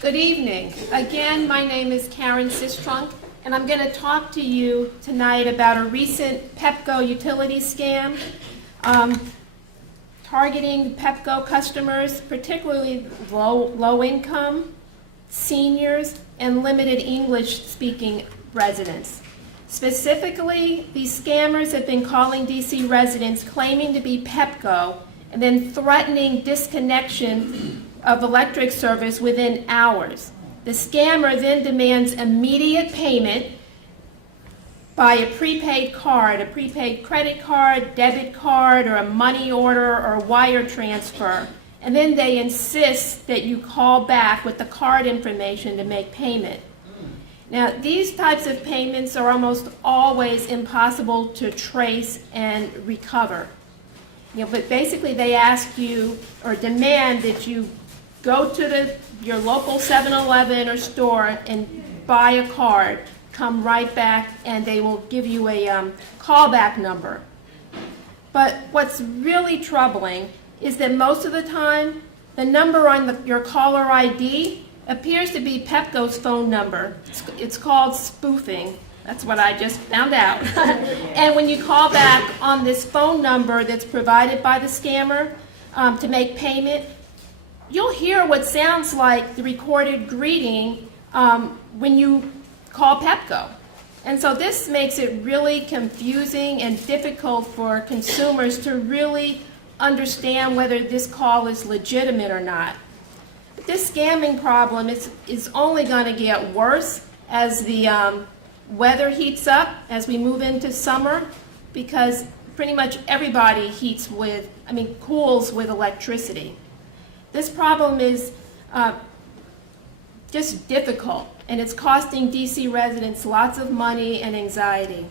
Good evening. Again, my name is Karen Sistrunk, and I'm going to talk to you tonight about a recent Pepco utility scam targeting Pepco customers, particularly low income, seniors, and limited English-speaking residents. Specifically, these scammers have been calling DC residents claiming to be Pepco and then threatening disconnection of electric service within hours. The scammer then demands immediate payment by a prepaid card, a prepaid credit card, debit card, or a money order or wire transfer. And then they insist that you call back with the card information to make payment. Now, these types of payments are almost always impossible to trace and recover. But basically they ask you or demand that you go to your local 7-Eleven or store and buy a card, come right back, and they will give you a callback number. But what's really troubling is that most of the time, the number on your caller ID appears to be Pepco's phone number. It's called spoofing. That's what I just found out. And when you call back on this phone number that's provided by the scammer to make payment, you'll hear what sounds like the recorded greeting when you call Pepco. And so this makes it really confusing and difficult for consumers to really understand whether this call is legitimate or not. But this scamming problem is only going to get worse as the weather heats up, as we move into summer, because pretty much everybody cools with electricity. This problem is just difficult, and it's costing DC residents lots of money and anxiety.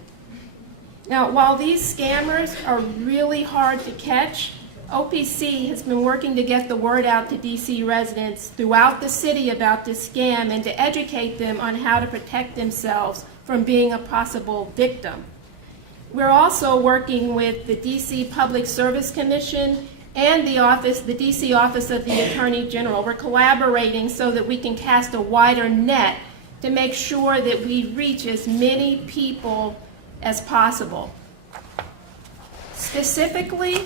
Now, while these scammers are really hard to catch, OPC has been working to get the word out to DC residents throughout the city about this scam and to educate them on how to protect themselves from being a possible victim. We're also working with the DC Public Service Commission and the DC Office of the Attorney General. We're collaborating so that we can cast a wider net to make sure that we reach as many people as possible. Specifically,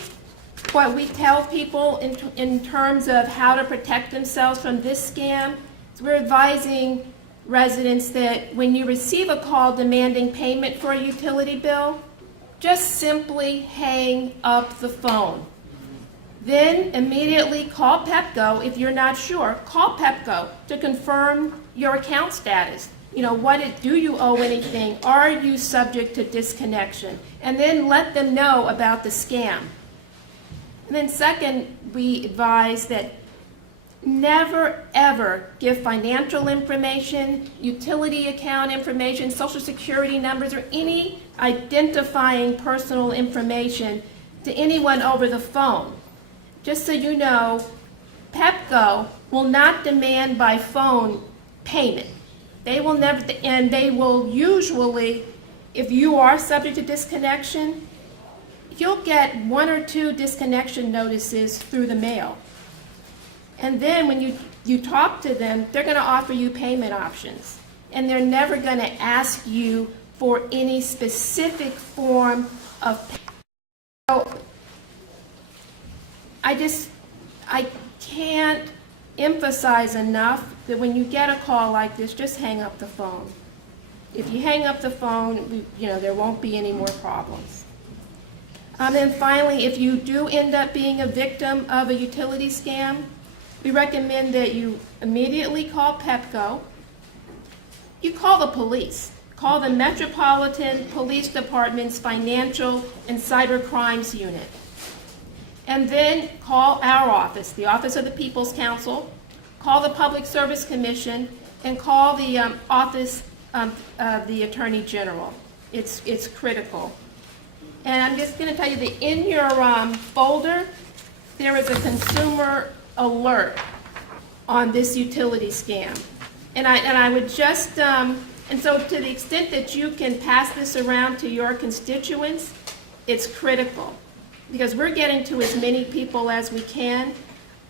what we tell people in terms of how to protect themselves from this scam is we're advising residents that when you receive a call demanding payment for a utility bill, just simply hang up the phone. Then immediately call Pepco if you're not sure. Call Pepco to confirm your account status. Do you owe anything? Are you subject to disconnection? And then let them know about the scam. And then second, we advise that never ever give financial information, utility account information, social security numbers, or any identifying personal information to anyone over the phone. Just so you know, Pepco will not demand by phone payment. They will never, and they will usually, if you are subject to disconnection, you'll get 1 or 2 disconnection notices through the mail. And then when you talk to them, they're going to offer you payment options. And they're never going to ask you for any specific form of payment. So I can't emphasize enough that when you get a call like this, just hang up the phone. If you hang up the phone, there won't be any more problems. And finally, if you do end up being a victim of a utility scam, we recommend that you immediately call Pepco. You call the police. Call the Metropolitan Police Department's Financial and Cyber Crimes Unit. And then call our office, the Office of the People's Counsel, call the Public Service Commission, and call the Office of the Attorney General. It's critical. And I'm just going to tell you that in your folder, there is a consumer alert on this utility scam. And I would just, and so to the extent that you can pass this around to your constituents, it's critical. Because we're getting to as many people as we can.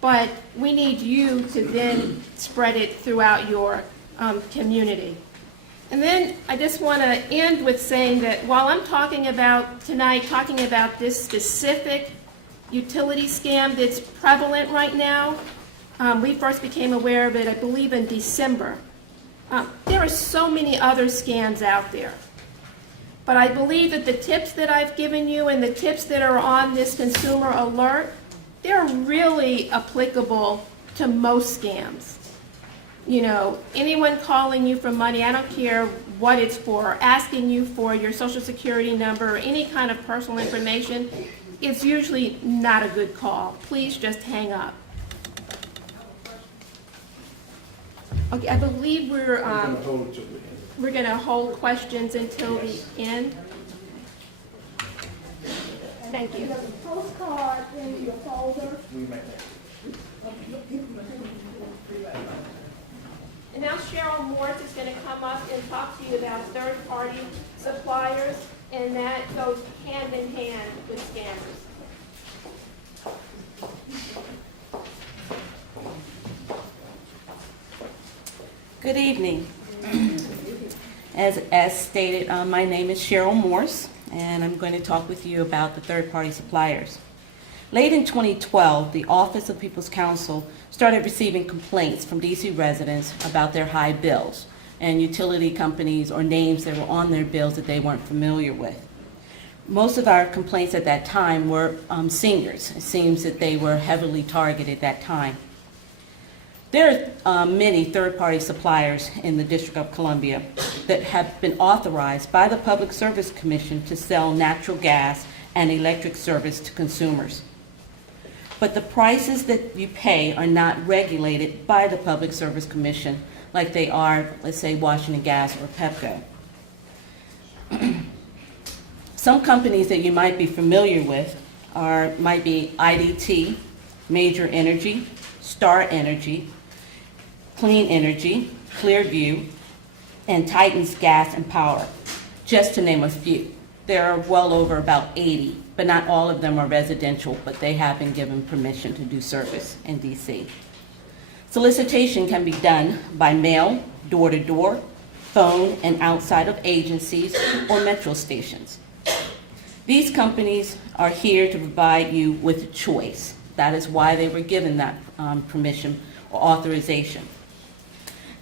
but we need you to then spread it throughout your community. And then I just want to end with saying that while I'm talking about this specific utility scam that's prevalent right now, we first became aware of it, I believe, in December. There are so many other scams out there. But I believe that the tips that I've given you and the tips that are on this consumer alert, they're really applicable to most scams. You know, anyone calling you for money, I don't care what it's for, asking you for your social security number or any kind of personal information, it's usually not a good call. Please just hang up. Okay, I believe we're going to hold questions until the end. Thank you. There's a postcard in your folder. And now Cheryl Morris is going to come up and talk to you about third-party suppliers, and that goes hand in hand with scammers. Good evening. As stated, my name is Cheryl Morse, and I'm going to talk with you about the third-party suppliers. Late in 2012, the Office of People's Counsel started receiving complaints from DC residents about their high bills and utility companies or names that were on their bills that they weren't familiar with. Most of our complaints at that time were seniors. It seems that they were heavily targeted at that time. There are many third-party suppliers in the District of Columbia that have been authorized by the Public Service Commission to sell natural gas and electric service to consumers. But the prices that you pay are not regulated by the Public Service Commission like they are, let's say, Washington Gas or Pepco. Some companies that you might be familiar with might be IDT, Major Energy, Star Energy, Clean Energy, Clearview, and Titans Gas and Power, just to name a few. There are well over about 80, but not all of them are residential, but they have been given permission to do service in DC. Solicitation can be done by mail, door-to-door, phone, and outside of agencies or metro stations. These companies are here to provide you with choice. That is why they were given that permission or authorization.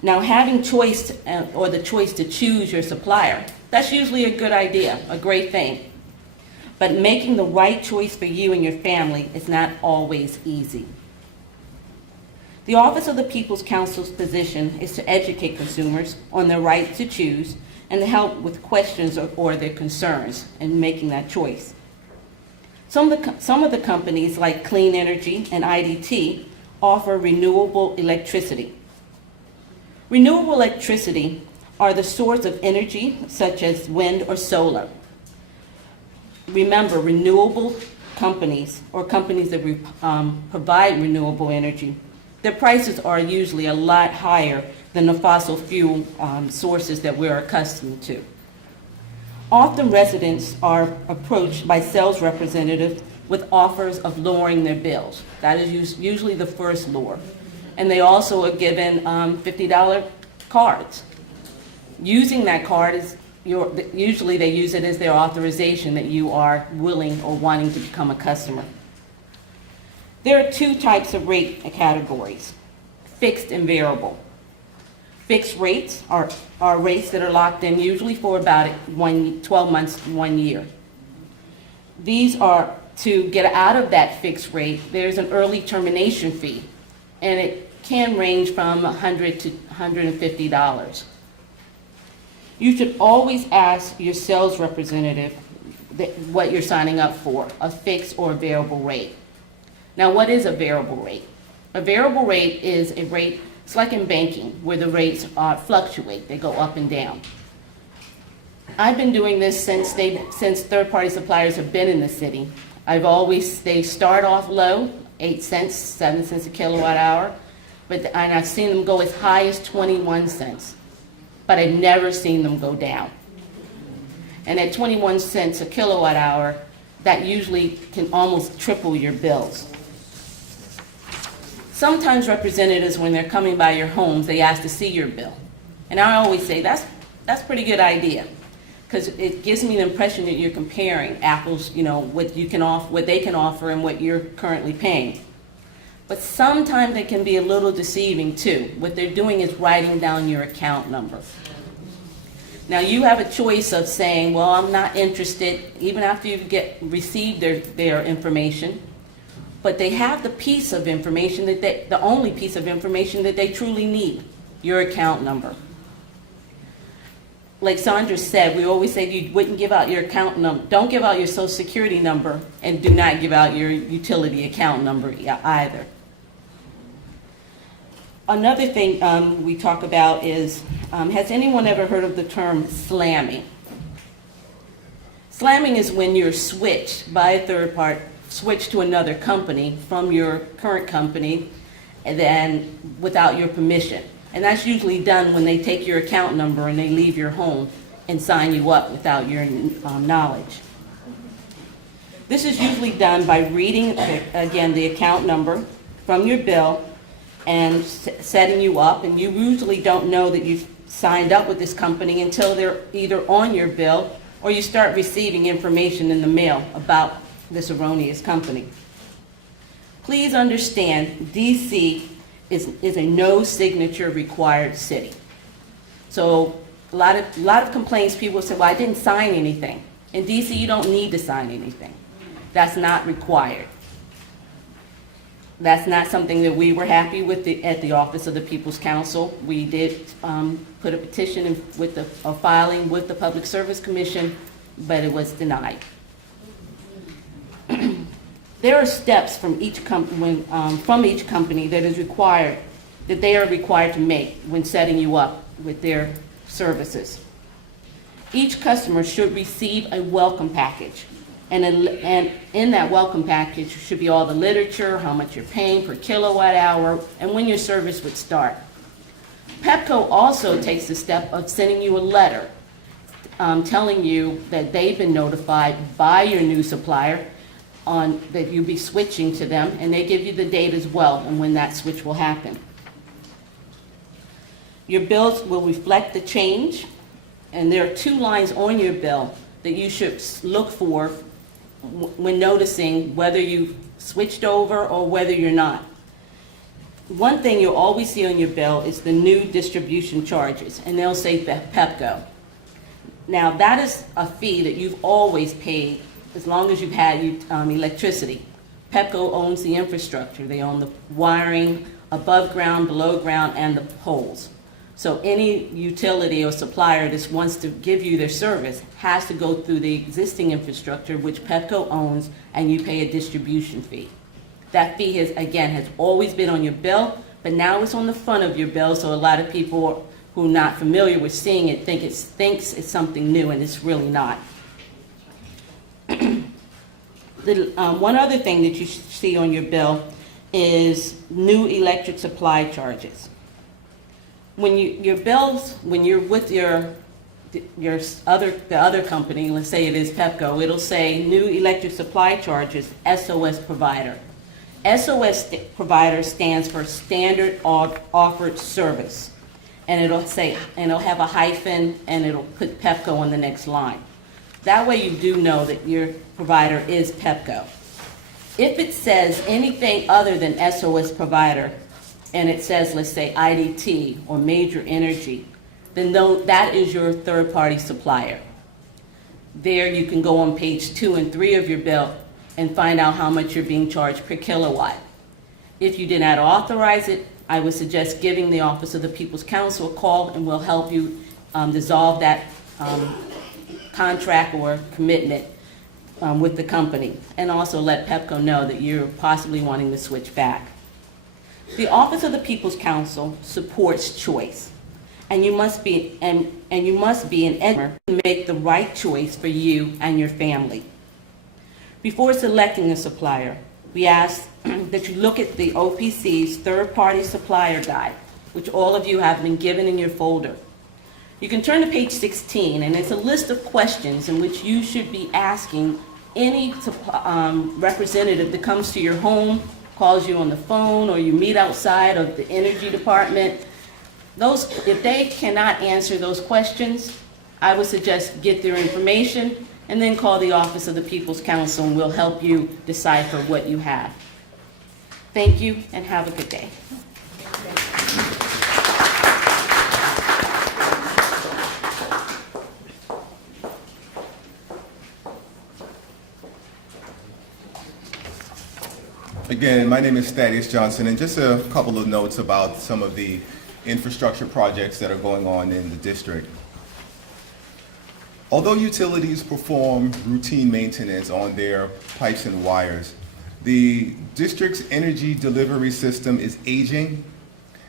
Now, having choice or the choice to choose your supplier, that's usually a good idea, a great thing. But making the right choice for you and your family is not always easy. The Office of the People's Counsel's position is to educate consumers on their right to choose and to help with questions or their concerns in making that choice. Some of the companies like Clean Energy and IDT offer renewable electricity. Renewable electricity are the source of energy such as wind or solar. Remember, renewable companies or companies that provide renewable energy, their prices are usually a lot higher than the fossil fuel sources that we're accustomed to. Often residents are approached by sales representatives with offers of lowering their bills. That is usually the first lure. And they also are given $50 cards. Using that card is usually they use it as their authorization that you are willing or wanting to become a customer. There are two types of rate categories, fixed and variable. Fixed rates are rates that are locked in usually for about 12 months to 1 year. These are, to get out of that fixed rate, there's an early termination fee, and it can range from $100 to $150. You should always ask your sales representative what you're signing up for, a fixed or a variable rate. Now, what is a variable rate? A variable rate is a rate, it's like in banking, where the rates fluctuate, they go up and down. I've been doing this since third-party suppliers have been in the city. They start off low, 8 cents, 7 cents a kilowatt hour, and I've seen them go as high as 21 cents, but I've never seen them go down. And at 21 cents a kilowatt hour, that usually can almost triple your bills. Sometimes representatives, when they're coming by your homes, they ask to see your bill. And I always say, that's a pretty good idea, because it gives me the impression that you're comparing apples, what they can offer and what you're currently paying. But sometimes it can be a little deceiving too. What they're doing is writing down your account number. Now you have a choice of saying, well, I'm not interested, even after you receive their information. But they have the piece of information the only piece of information that they truly need, your account number. Like Sandra said, we always say you wouldn't give out your account number. Don't give out your Social Security number, and do not give out your utility account number either. Another thing we talk about is, has anyone ever heard of the term slamming? Slamming is when you're switched by a third party, switched to another company from your current company, and then without your permission. And that's usually done when they take your account number and they leave your home and sign you up without your knowledge. This is usually done by reading, again, the account number from your bill and setting you up. And you usually don't know that you've signed up with this company until they're either on your bill or you start receiving information in the mail about this erroneous company. Please understand, DC is a no signature required city. So a lot of complaints, people say, well, I didn't sign anything. In DC, you don't need to sign anything. That's not required. That's not something that we were happy with at the Office of the People's Counsel. We did put a petition with a filing with the Public Service Commission, but it was denied. There are steps from each company that they are required to make when setting you up with their services. Each customer should receive a welcome package, and in that welcome package should be all the literature, how much you're paying per kilowatt hour, and when your service would start. Pepco also takes the step of sending you a letter telling you that they've been notified by your new supplier that you'll be switching to them, and they give you the date as well and when that switch will happen. Your bills will reflect the change, and there are 2 lines on your bill that you should look for when noticing whether you've switched over or whether you're not. One thing you'll always see on your bill is the new distribution charges, and they'll say Pepco. Now that is a fee that you've always paid as long as you've had electricity. Pepco owns the infrastructure. They own the wiring above ground, below ground, and the poles. So any utility or supplier that wants to give you their service has to go through the existing infrastructure, which Pepco owns, and you pay a distribution fee. That fee has always been on your bill, but now it's on the front of your bill, so a lot of people who are not familiar with seeing it thinks it's something new, and it's really not. One other thing that you should see on your bill is new electric supply charges. When you're with the other company, let's say it is Pepco, it'll say new electric supply charges, SOS provider. SOS provider stands for standard offered service, and it'll have a hyphen, and it'll put Pepco on the next line. That way you do know that your provider is Pepco. If it says anything other than SOS provider, and it says, let's say, IDT or Major Energy, then that is your third-party supplier. There you can go on page 2 and 3 of your bill and find out how much you're being charged per kilowatt. If you did not authorize it, I would suggest giving the Office of the People's Counsel a call, and we'll help you dissolve that contract or commitment with the company, and also let Pepco know that you're possibly wanting to switch back. The Office of the People's Counsel supports choice, and you must be an educator to make the right choice for you and your family. Before selecting a supplier, we ask that you look at the OPC's third-party supplier guide, which all of you have been given in your folder. You can turn to page 16, and it's a list of questions in which you should be asking any representative that comes to your home, calls you on the phone or you meet outside of the energy department, if they cannot answer those questions, I would suggest get their information and then call the Office of the People's Counsel, and we'll help you decipher what you have. Thank you and have a good day. Again, my name is Thaddeus Johnson, and just a couple of notes about some of the infrastructure projects that are going on in the district. Although utilities perform routine maintenance on their pipes and wires, the district's energy delivery system is aging,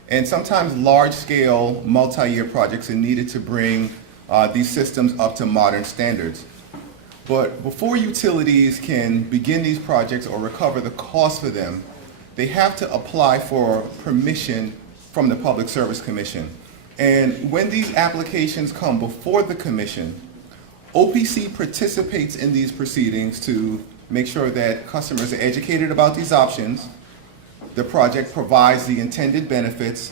and sometimes large-scale, multi-year projects are needed to bring these systems up to modern standards. But before utilities can begin these projects or recover the cost for them, they have to apply for permission from the Public Service Commission. And when these applications come before the commission, OPC participates in these proceedings to make sure that customers are educated about these options, the project provides the intended benefits,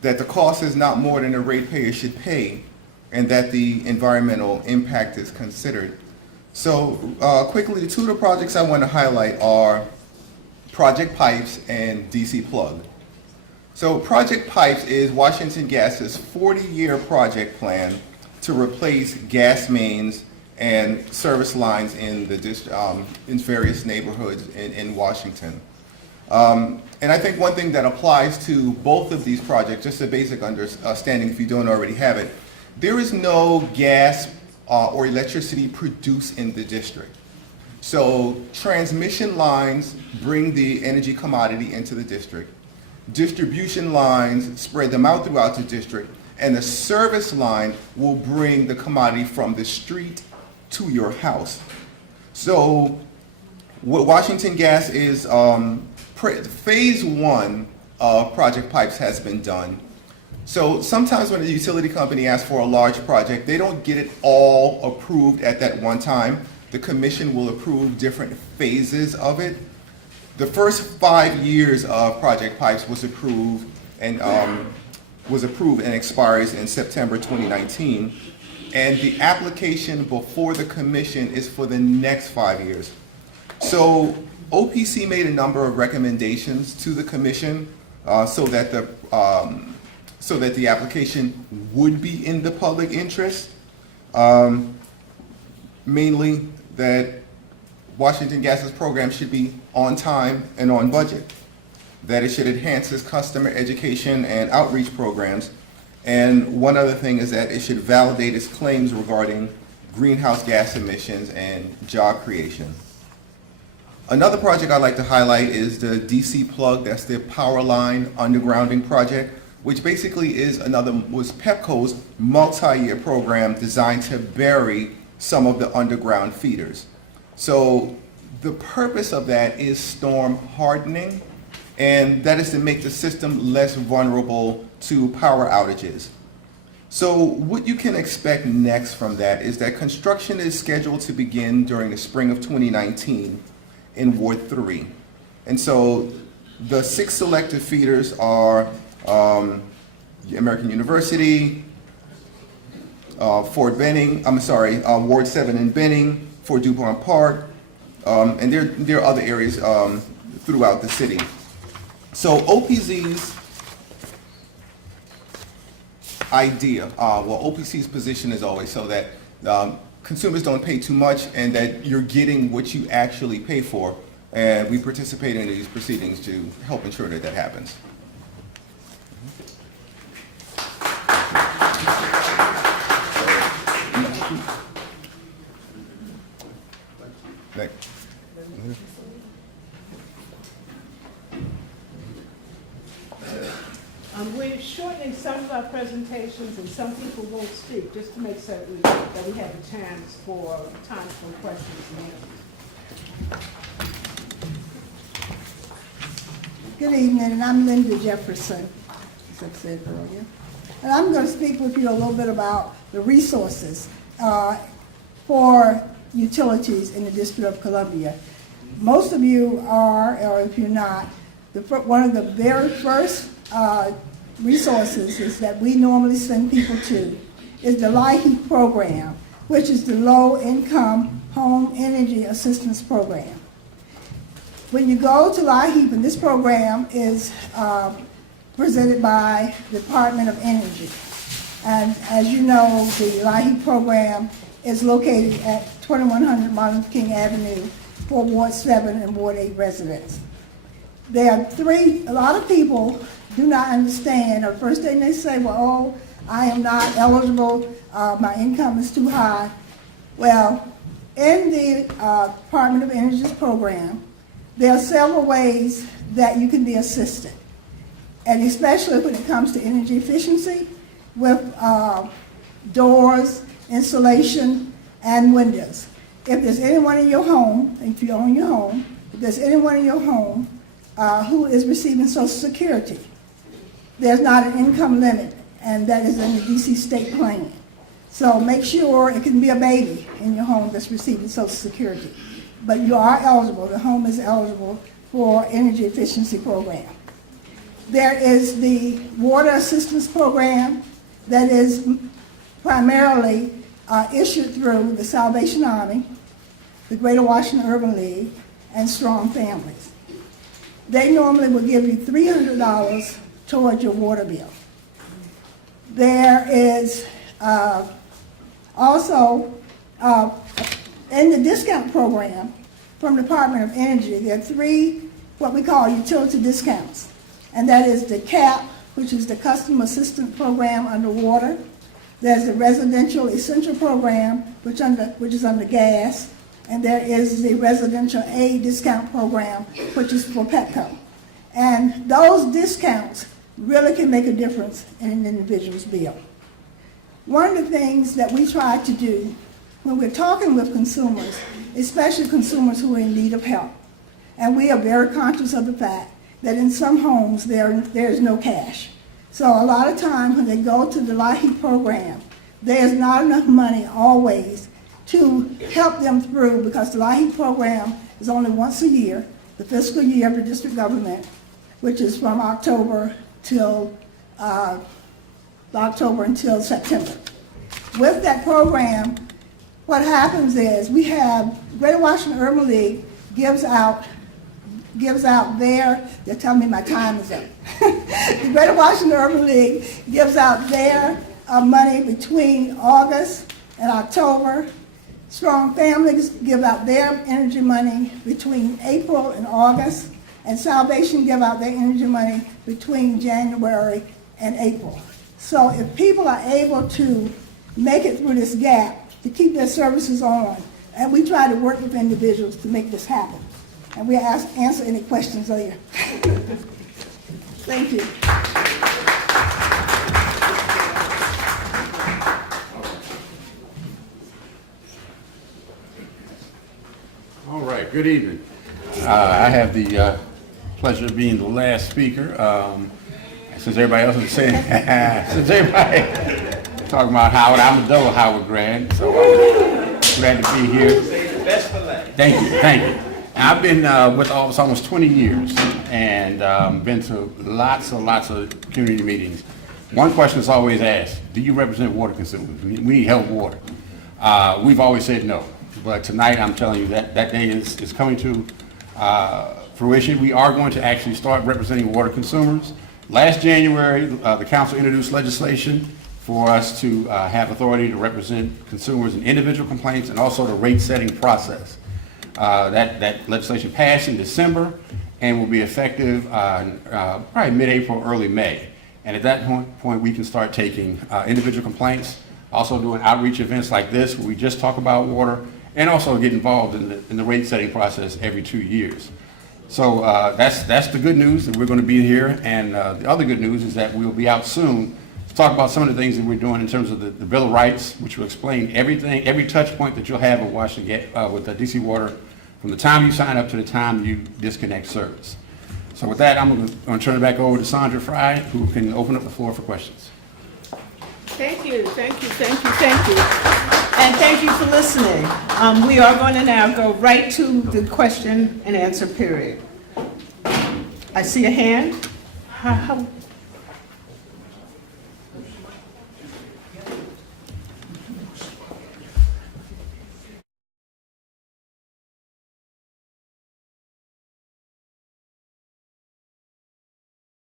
that the cost is not more than a ratepayer should pay, and that the environmental impact is considered. So quickly, the two of the projects I want to highlight are Project Pipes and DC Plug. So Project Pipes is Washington Gas's 40-year project plan to replace gas mains and service lines in the in various neighborhoods in Washington. And I think one thing that applies to both of these projects, just a basic understanding if you don't already have it, there is no gas or electricity produced in the district. So transmission lines bring the energy commodity into the district. Distribution lines spread them out throughout the district, and the service line will bring the commodity from the street to your house. So what Washington Gas is, phase one of Project Pipes has been done. So sometimes when a utility company asks for a large project, they don't get it all approved at that one time. The commission will approve different phases of it. The first 5 years of Project Pipes was approved and expires in September 2019. And the application before the commission is for the next 5 years. So OPC made a number of recommendations to the commission so that the application would be in the public interest. Mainly that Washington Gas's program should be on time and on budget, that it should enhance its customer education and outreach programs, and one other thing is that it should validate its claims regarding greenhouse gas emissions and job creation. Another project I'd like to highlight is the DC Plug, that's the power line undergrounding project, which basically was Pepco's multi-year program designed to bury some of the underground feeders. So the purpose of that is storm hardening, and that is to make the system less vulnerable to power outages. So what you can expect next from that is that construction is scheduled to begin during the spring of 2019 in Ward 3. And so the 6 selected feeders are American University, Ward 7 in Benning, Fort DuPont Park, and there are other areas throughout the city. So OPC's idea, OPC's position is always so that consumers don't pay too much and that you're getting what you actually pay for. And we participate in these proceedings to help ensure that that happens. Next. We're shortening some of our presentations and some people won't speak, just to make certain that we have a chance for time for questions and answers. Good evening, and I'm Linda Jefferson, as I said earlier. And I'm going to speak with you a little bit about the resources for utilities in the District of Columbia. most of you are, or if you're not, one of the very first resources is that we normally send people to is the LIHEAP program, which is the Low Income Home Energy Assistance Program. When you go to LIHEAP, and this program is presented by the Department of Energy. And as you know, the LIHEAP program is located at 2100 Martin Luther King Avenue for Ward 7 and Ward 8 residents. There are a lot of people do not understand, or the first thing they say, well, oh, I am not eligible, my income is too high. Well, in the Department of Energy's program, there are several ways that you can be assisted, and especially when it comes to energy efficiency with doors, insulation, and windows. If there's anyone in your home, if you own your home, if there's anyone in your home who is receiving Social Security, there's not an income limit, and that is in the DC state plan. So make sure it can be a baby in your home that's receiving Social Security. But you are eligible, the home is eligible for energy efficiency program. There is the water assistance program that is primarily issued through the Salvation Army, the Greater Washington Urban League, and Strong Families. They normally will give you $300 towards your water bill. There is also, in the discount program from the Department of Energy, there are 3 what we call utility discounts. And that is the CAP, which is the Customer Assistance Program underwater. There's the Residential Essential Program, which is under gas. And there is the Residential Aid Discount Program, which is for Petco. And those discounts really can make a difference in an individual's bill. One of the things that we try to do when we're talking with consumers, especially consumers who are in need of help, and we are very conscious of the fact that in some homes there is no cash. So a lot of times when they go to the LIHEAP program, there's not enough money always to help them through, because the LIHEAP program is only once a year, the fiscal year of the district government, which is from October until September. With that program, what happens is we have Greater Washington Urban League gives out their, they're telling me my time is up. The Greater Washington Urban League gives out their money between August and October. Strong Families give out their energy money between April and August, and Salvation give out their energy money between January and April. So if people are able to make it through this gap, to keep their services on, and we try to work with individuals to make this happen. And we'll answer any questions later. Thank you. All right, good evening. I have the pleasure of being the last speaker. Since everybody else is saying, since everybody talking about Howard, I'm a double Howard grad, so I'm glad to be here. Thank you, thank you. I've been with Office almost 20 years and been to lots of community meetings. One question is always asked: do you represent water consumers? We need help with water. We've always said no, but tonight I'm telling you that that day is coming to fruition. We are going to actually start representing water consumers. Last January, the council introduced legislation for us to have authority to represent consumers in individual complaints and also the rate setting process. That legislation passed in December and will be effective probably mid-April, early May. And at that point, we can start taking individual complaints, also doing outreach events like this where we just talk about water, and also get involved in the rate setting process every 2 years. So that's the good news, that we're going to be here. And the other good news is that we'll be out soon to talk about some of the things that we're doing in terms of the Bill of Rights, which will explain everything, every touch point that you'll have with Washington, with DC Water, from the time you sign up to the time you disconnect service. So with that, I'm going to turn it back over to Sandra Fry, who can open up the floor for questions. Thank you, thank you, thank you, thank you. And thank you for listening. We are going to now go right to the question and answer period. I see a hand. How